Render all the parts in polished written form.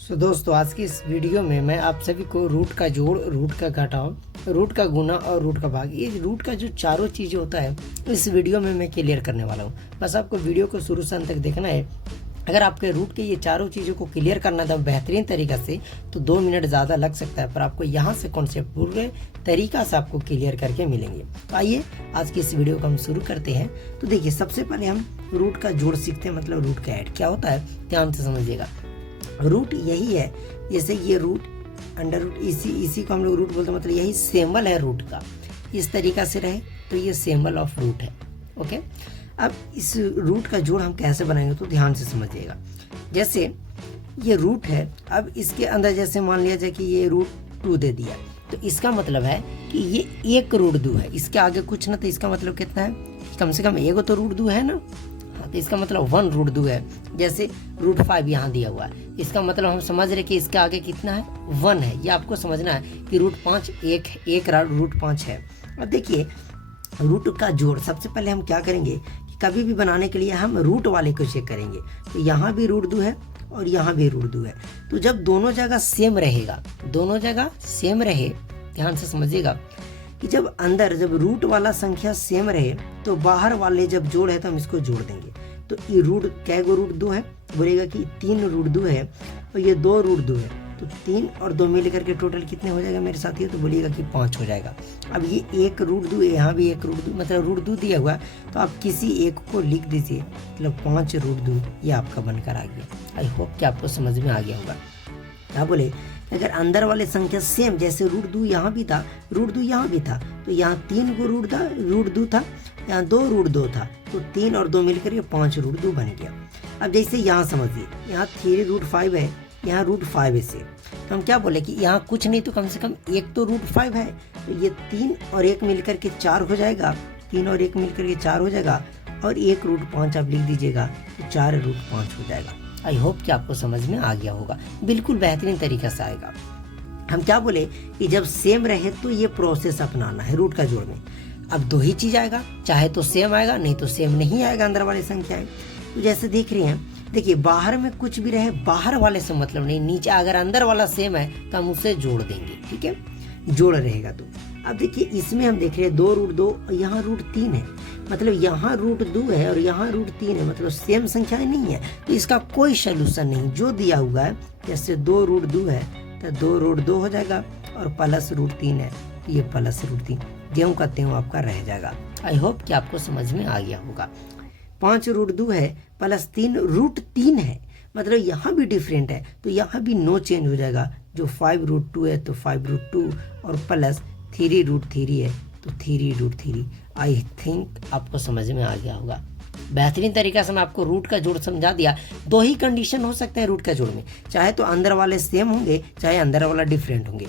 दोस्तों आज की इस वीडियो में मैं आप सभी को रूट का जोड़, रूट का घटाव, रूट का गुना और रूट का भाग, ये रूट का जो चारों चीज़ होता है इस वीडियो में मैं क्लियर करने वाला हूँ। बस आपको वीडियो को शुरू से अंत तक देखना है। अगर आपके रूट के ये चारों चीज़ों को क्लियर करना था बेहतरीन तरीका से तो 2 मिनट ज़्यादा लग सकता है, पर आपको यहाँ से कॉन्सेप्ट पूरे तरीका से आपको क्लियर करके मिलेंगे। तो आइए आज की इस वीडियो को हम शुरू करते हैं। तो देखिए, सबसे पहले हम रूट का जोड़ सीखते हैं, मतलब रूट का ऐड क्या होता है ध्यान से समझिएगा। रूट यही है, जैसे ये रूट अंडर रूट, इसी को हम लोग रूट बोलते हैं, मतलब यही सिंबल है रूट का। इस तरीका से रहे तो ये सिंबल ऑफ रूट है। ओके, अब इस रूट का जोड़ हम कैसे बनाएंगे तो ध्यान से समझिएगा। जैसे ये रूट है, अब इसके अंदर जैसे मान लिया जाए कि ये रूट 2 दे दिया, तो इसका मतलब है कि ये एक रूट 2 है, इसके आगे कुछ ना, तो इसका मतलब कितना है, कम से कम एगो तो रूट 2 है ना। तो इसका मतलब 1 रूट 2 है। जैसे रूट 5 यहाँ दिया हुआ है, इसका मतलब हम समझ रहे कि इसके आगे कितना है, 1 है। ये आपको समझना है कि रूट 5 एक रूट 5 है। अब देखिए रूट का जोड़ सबसे पहले हम क्या करेंगे कि कभी भी बनाने के लिए हम रूट वाले को चेक करेंगे। तो यहाँ भी रूट 2 है और यहाँ भी रूट 2 है, तो जब दोनों जगह सेम रहेगा, दोनों जगह सेम रहे, ध्यान से समझिएगा कि जब अंदर जब रूट वाला संख्या सेम रहे तो बाहर वाले जब जोड़ है तो हम इसको जोड़ देंगे। तो ये रूट कै गो रूट 2 है, बोलेगा कि 3 रूट 2 है और ये 2 रूट 2 है, तो 3 और 2 मिल करके टोटल कितने हो जाएगा मेरे साथियों, तो बोलिएगा कि 5 हो जाएगा। अब ये एक रूट 2, यहाँ भी एक रूट 2, मतलब रूट 2 दिया हुआ है, तो आप किसी एक को लिख दीजिए, मतलब 5 रूट 2 ये आपका बनकर आ गया। आई होप कि आपको समझ में आ गया होगा। क्या बोले, अगर अंदर वाले संख्या सेम, जैसे रूट 2 यहाँ भी था, रूट 2 यहाँ भी था, तो यहाँ 3 को रूट 2 था, यहाँ 2 रूट 2 था, तो 3 और 2 मिलकर ये 5 रूट 2 बन गया। अब जैसे यहाँ समझिए, यहाँ 3 रूट 5 है, यहाँ रूट 5 है सेम, तो हम क्या बोले कि यहाँ कुछ नहीं तो कम से कम एक तो रूट 5 है, तो ये 3 और 1 मिलकर के 4 हो जाएगा, 3 और 1 मिलकर के 4 हो जाएगा, और 1 रूट 5 आप लिख दीजिएगा, तो 4 रूट 5 हो जाएगा। आई होप कि आपको समझ में आ गया होगा, बिल्कुल बेहतरीन तरीका से आएगा। हम क्या बोले कि जब सेम रहे तो ये प्रोसेस अपनाना है रूट का जोड़ में। अब 2 ही चीज आएगा, चाहे तो सेम आएगा, नहीं तो सेम नहीं आएगा अंदर वाले संख्याएं। तो जैसे देख रहे हैं, देखिए बाहर में कुछ भी रहे, बाहर वाले से मतलब नहीं, नीचे अगर अंदर वाला सेम है तो हम उससे जोड़ देंगे, ठीक है, जोड़ रहेगा। तो अब देखिए इसमें हम देख रहे हैं 2 रूट 2 और यहाँ रूट 3 है, मतलब यहाँ रूट 2 है और यहाँ रूट 3 है, मतलब सेम संख्याएं नहीं है, तो इसका कोई सोल्यूशन नहीं। जो दिया हुआ है, जैसे 2 रूट 2 है तो 2 रूट 2 हो जाएगा, और प्लस रूट 3 है, ये प्लस रूट 3 ज्यों का त्यों आपका रह जाएगा। आई होप कि आपको समझ में आ गया होगा। 5 रूट 2 है प्लस 3 रूट 3 है, मतलब यहाँ भी डिफरेंट है, तो यहाँ भी नो चेंज हो जाएगा। जो 5 रूट 2 है तो 5 रूट 2, और प्लस 3 रूट 3 है तो 3 रूट 3। आई थिंक आपको समझ में आ गया होगा। बेहतरीन तरीका से मैं आपको रूट का जोड़ समझा दिया। 2 ही कंडीशन हो सकते हैं रूट का जोड़ में, चाहे तो अंदर वाले सेम होंगे, चाहे अंदर वाला डिफरेंट होंगे।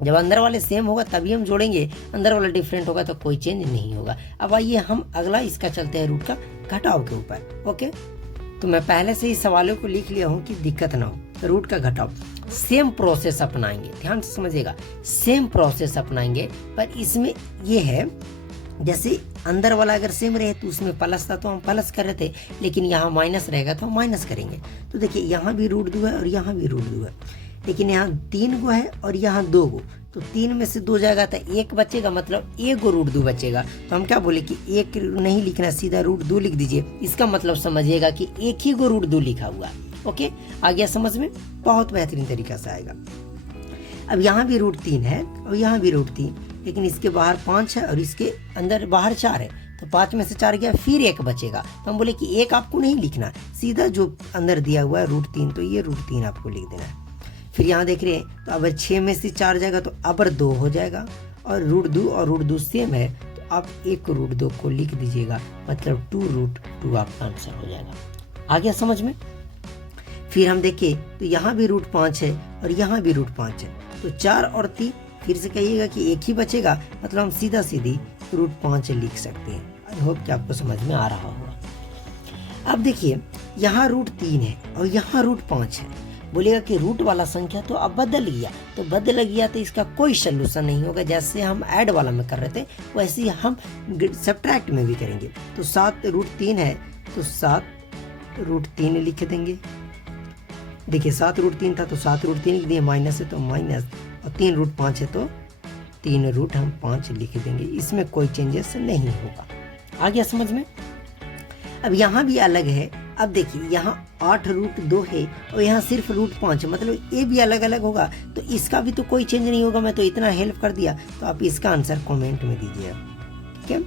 जब अंदर वाले सेम होगा तभी हम जोड़ेंगे, अंदर वाला डिफरेंट होगा तो कोई चेंज नहीं होगा। अब आइए हम अगला इसका चलते हैं रूट का घटाव के ऊपर। ओके, तो मैं पहले से ही सवालों को लिख लिया हूँ कि दिक्कत ना हो। रूट का घटाव सेम प्रोसेस अपनाएंगे, ध्यान से समझिएगा, सेम प्रोसेस अपनाएंगे, पर इसमें ये है जैसे अंदर वाला अगर सेम रहे तो उसमें प्लस था तो हम प्लस कर रहे थे, लेकिन यहाँ माइनस रहेगा तो हम माइनस करेंगे। तो देखिए यहाँ भी रूट 2 है और यहाँ भी रूट 2 है, लेकिन यहाँ 3 गो है और यहाँ 2 गो, तो 3 में से 2 जाएगा तो 1 बचेगा, मतलब 1 गो रूट 2 बचेगा। तो हम क्या बोले कि 1 नहीं लिखना, सीधा रूट 2 लिख दीजिए। इसका मतलब समझिएगा कि 1 ही गो रूट 2 लिखा हुआ। ओके, आ गया समझ में, बहुत बेहतरीन तरीका से आएगा। अब यहाँ भी रूट 3 है और यहाँ भी रूट 3, लेकिन इसके बाहर 5 है और इसके अंदर बाहर 4 है, तो 5 में से 4 गया, फिर 1 बचेगा। तो हम बोले कि 1 आपको नहीं लिखना, सीधा जो अंदर दिया हुआ है रूट 3, तो ये रूट 3 आपको लिख देना है। फिर यहाँ देख रहे हैं, तो अब 6 में से 4 जाएगा तो अब 2 हो जाएगा, और रूट 2 और रूट 2 सेम है, तो आप 1 रूट 2 को लिख दीजिएगा, मतलब 2 रूट 2 आपका आंसर हो जाएगा। आ गया समझ में। फिर हम देखें तो यहाँ भी रूट 5 है और यहाँ भी रूट 5 है, तो 4 और 3 फिर से कहिएगा कि 1 ही बचेगा, मतलब हम सीधा सीधी रूट 5 लिख सकते हैं। आई होप कि आपको समझ में आ रहा होगा। अब देखिए यहाँ रूट 3 है और यहाँ रूट 5 है, बोलेगा कि रूट वाला संख्या तो अब बदल गया, तो बदल गया तो इसका कोई सोल्यूशन नहीं होगा। जैसे हम ऐड वाला में कर रहे थे वैसे ही हम सब्ट्रैक्ट में भी करेंगे। तो 7 रूट 3 है तो 7 रूट 3 लिख देंगे, देखिए 7√3 था तो 7√3 लिख दिए, माइनस है तो माइनस, और 3√5 है तो 3 हम 5 लिख देंगे। इसमें कोई चेंजेस नहीं होगा। आ गया समझ में? अब यहाँ भी अलग है। अब देखिए यहाँ 8√2 है और यहाँ सिर्फ √5 है, मतलब ये भी अलग अलग होगा, तो इसका भी तो कोई चेंज नहीं होगा। मैं तो इतना हेल्प कर दिया, तो आप इसका आंसर कमेंट में दीजिएगा, ठीक है?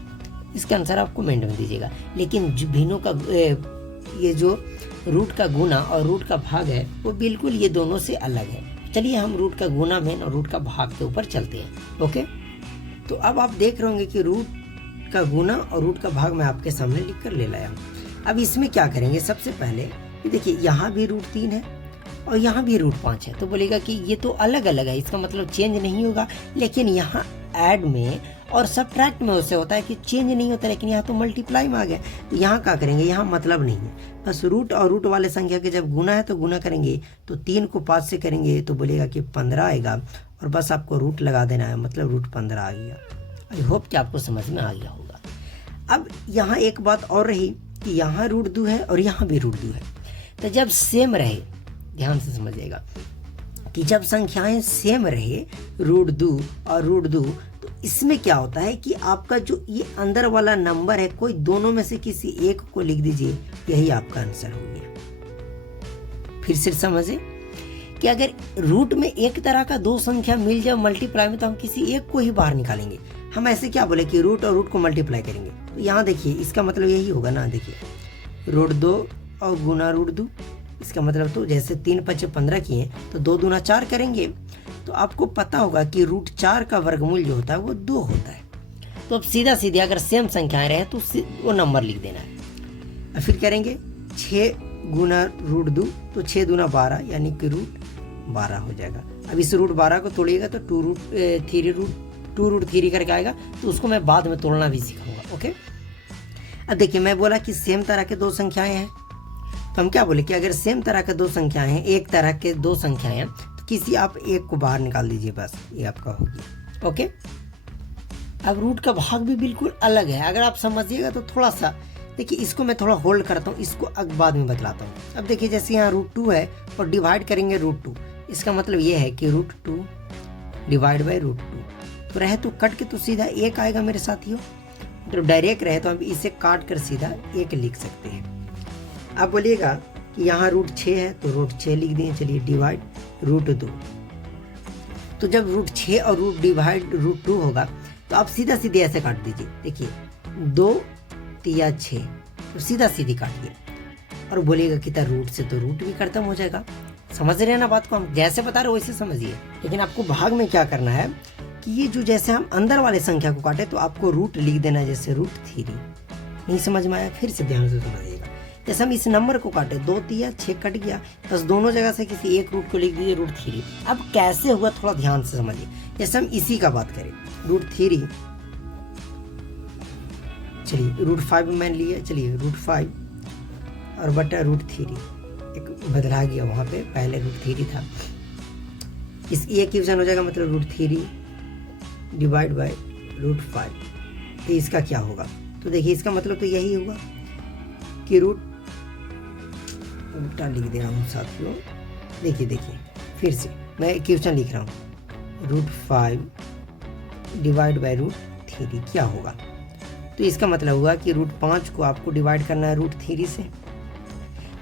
इसका आंसर आप कमेंट में दीजिएगा। लेकिन भिन्नों का ये जो रूट का गुना और रूट का भाग है वो बिल्कुल ये दोनों से अलग है। चलिए हम रूट का गुना में और रूट का भाग के ऊपर चलते हैं। ओके, तो अब आप देख रहे होंगे कि रूट का गुना और रूट का भाग मैं आपके सामने लिख कर ले लाया हूँ। अब इसमें क्या करेंगे, सबसे पहले देखिए यहाँ भी √3 है और यहाँ भी √5 है, तो बोलेगा कि ये तो अलग अलग है, इसका मतलब चेंज नहीं होगा। लेकिन यहाँ ऐड में और सब्ट्रैक्ट में उससे होता है कि चेंज नहीं होता, लेकिन यहाँ तो मल्टीप्लाई में आ गया। तो यहाँ क्या करेंगे, यहाँ मतलब नहीं है, बस रूट और रूट वाले संख्या के जब गुना है तो गुना करेंगे, तो 3 को 5 से करेंगे तो बोलेगा कि 15 आएगा, और बस आपको रूट लगा देना है, मतलब √15 आ गया। आई होप कि आपको समझ में आ गया होगा। अब यहाँ एक बात और रही कि यहाँ √2 है और यहाँ भी √2 है, तो जब सेम रहे, ध्यान से समझिएगा कि जब संख्याएं सेम रहे √2 और √2, तो इसमें क्या होता है कि आपका जो ये अंदर वाला नंबर है, कोई दोनों में से किसी एक को लिख दीजिए, यही आपका आंसर हो गया। फिर से समझे कि अगर रूट में एक तरह का दो संख्या मिल जाए मल्टीप्लाई में, तो हम किसी एक को ही बाहर निकालेंगे। हम ऐसे क्या बोले कि रूट और रूट को मल्टीप्लाई करेंगे, तो यहाँ देखिए इसका मतलब यही होगा ना। देखिए √2 और गुना √2, इसका मतलब तो जैसे 3 × 5 = 15 किए, तो 2 दूना 4 करेंगे, तो आपको पता होगा कि √4 का वर्गमूल जो होता है वो 2 होता है। तो अब सीधा सीधे अगर सेम संख्याएं रहे तो वो नंबर लिख देना है। अब फिर करेंगे 6 गुना √2, तो 6 दूना 12, यानी कि √12 हो जाएगा। अब इस √12 को तोड़िएगा तो 2√3 करके आएगा, तो उसको मैं बाद में तोड़ना भी सिखाऊंगा। ओके, अब देखिए मैं बोला कि सेम तरह के दो संख्याएं हैं, तो हम क्या बोले कि अगर सेम तरह के दो संख्याएं हैं, एक तरह के दो संख्याएं हैं, तो किसी आप एक को बाहर निकाल दीजिए, बस ये आपका हो गया। ओके, अब रूट का भाग भी बिल्कुल अलग है। अगर आप समझिएगा तो थोड़ा सा देखिए, इसको मैं थोड़ा होल्ड करता हूँ, इसको बाद में बतलाता हूँ। अब देखिए जैसे यहाँ √2 है और डिवाइड करेंगे √2, इसका मतलब ये है कि √2 डिवाइड बाई √2, तो रहे तो कट के तो सीधा 1 आएगा मेरे साथियों। तो डायरेक्ट रहे तो हम इसे काट कर सीधा 1 लिख सकते हैं। आप बोलिएगा कि यहाँ √6 है तो √6 लिख दिए। चलिए डिवाइड √2, तो जब √6 और √2 होगा तो आप सीधा सीधे ऐसे काट दीजिए। देखिए 2 या 6, तो सीधा सीधी काटिए, और बोलिएगा कि रूट से तो रूट भी खत्म हो जाएगा। समझ रहे हैं ना बात को, हम जैसे बता रहे वैसे समझिए। लेकिन आपको भाग में क्या करना है कि ये जो जैसे हम अंदर वाले संख्या को काटे, तो आपको रूट लिख देना है, जैसे √3। नहीं समझ में आया? फिर से ध्यान से समझिएगा। जैसे हम इस नंबर को काटे, 2 या 6 कट गया, बस दोनों जगह से किसी एक रूट को लिख दीजिए √3। अब कैसे हुआ थोड़ा ध्यान से समझिए। जैसे हम इसी का बात करें √3, चलिए √5 मान लिया, चलिए √5 और बटा √3, एक बदला गया वहाँ पे, पहले √3 था, इस एक डिवीजन हो जाएगा, मतलब √3 डिवाइड बाय √5। तो इसका क्या होगा, तो देखिए इसका मतलब तो यही होगा कि उल्टा लिख दे रहा हूँ साथियों। देखिए फिर से मैं क्वेश्चन लिख रहा हूँ, √5 डिवाइड बाय √3 क्या होगा, तो इसका मतलब हुआ कि √5 को आपको डिवाइड करना है √3 से।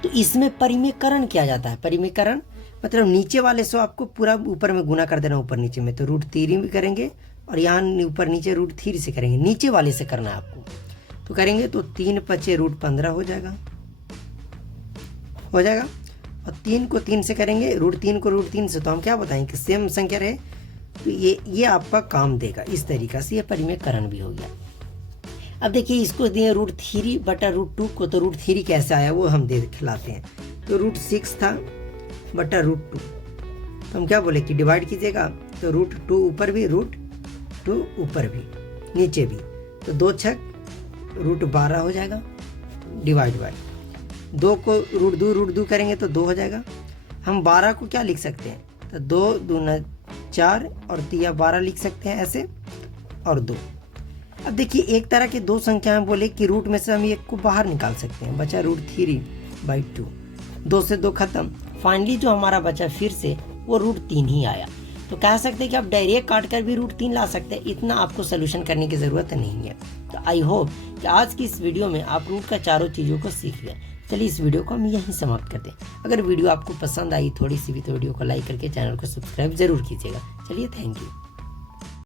तो इसमें परिमेयकरण किया जाता है। परिमेयकरण मतलब नीचे वाले से आपको पूरा ऊपर में गुना कर देना, ऊपर नीचे में, तो √3 भी करेंगे और यहाँ ऊपर नीचे √3 से करेंगे, नीचे वाले से करना है आपको। तो करेंगे तो 3 × 5 = √15 हो जाएगा, और 3 को 3 से करेंगे, √3 को √3 से, तो हम क्या बताएं कि सेम संख्या रहे, तो ये आपका काम देगा। इस तरीका से ये परिमेयकरण भी हो गया। अब देखिए इसको दिए √3 बटा √2 को, तो √3 कैसे आया वो हम दिखलाते हैं। तो √6 था बटा √2, तो हम क्या बोले कि डिवाइड कीजिएगा, तो √2 ऊपर भी, √2 ऊपर भी, नीचे भी, तो 2 × 6 √12 हो जाएगा, डिवाइड बाय 2 को √2 करेंगे तो 2 हो जाएगा। हम 12 को क्या लिख सकते हैं, तो 2 दूना 4 और 3 12 लिख सकते हैं ऐसे, और 2। अब देखिए एक तरह के दो संख्याएं बोले कि रूट में से हम एक को बाहर निकाल सकते हैं, बचा √3/2, 2 से 2 खत्म, फाइनली जो हमारा बचा फिर से वो रूट 3 ही आया। तो कह सकते हैं कि आप डायरेक्ट काट कर भी रूट 3 ला सकते हैं, इतना आपको सोल्यूशन करने की ज़रूरत नहीं है। तो आई होप कि आज की इस वीडियो में आप रूट का चारों चीज़ों को सीख लें। चलिए इस वीडियो को हम यहीं समाप्त करते हैं। अगर वीडियो आपको पसंद आई थोड़ी सी भी तो वीडियो को लाइक करके चैनल को सब्सक्राइब जरूर कीजिएगा। चलिए थैंक यू।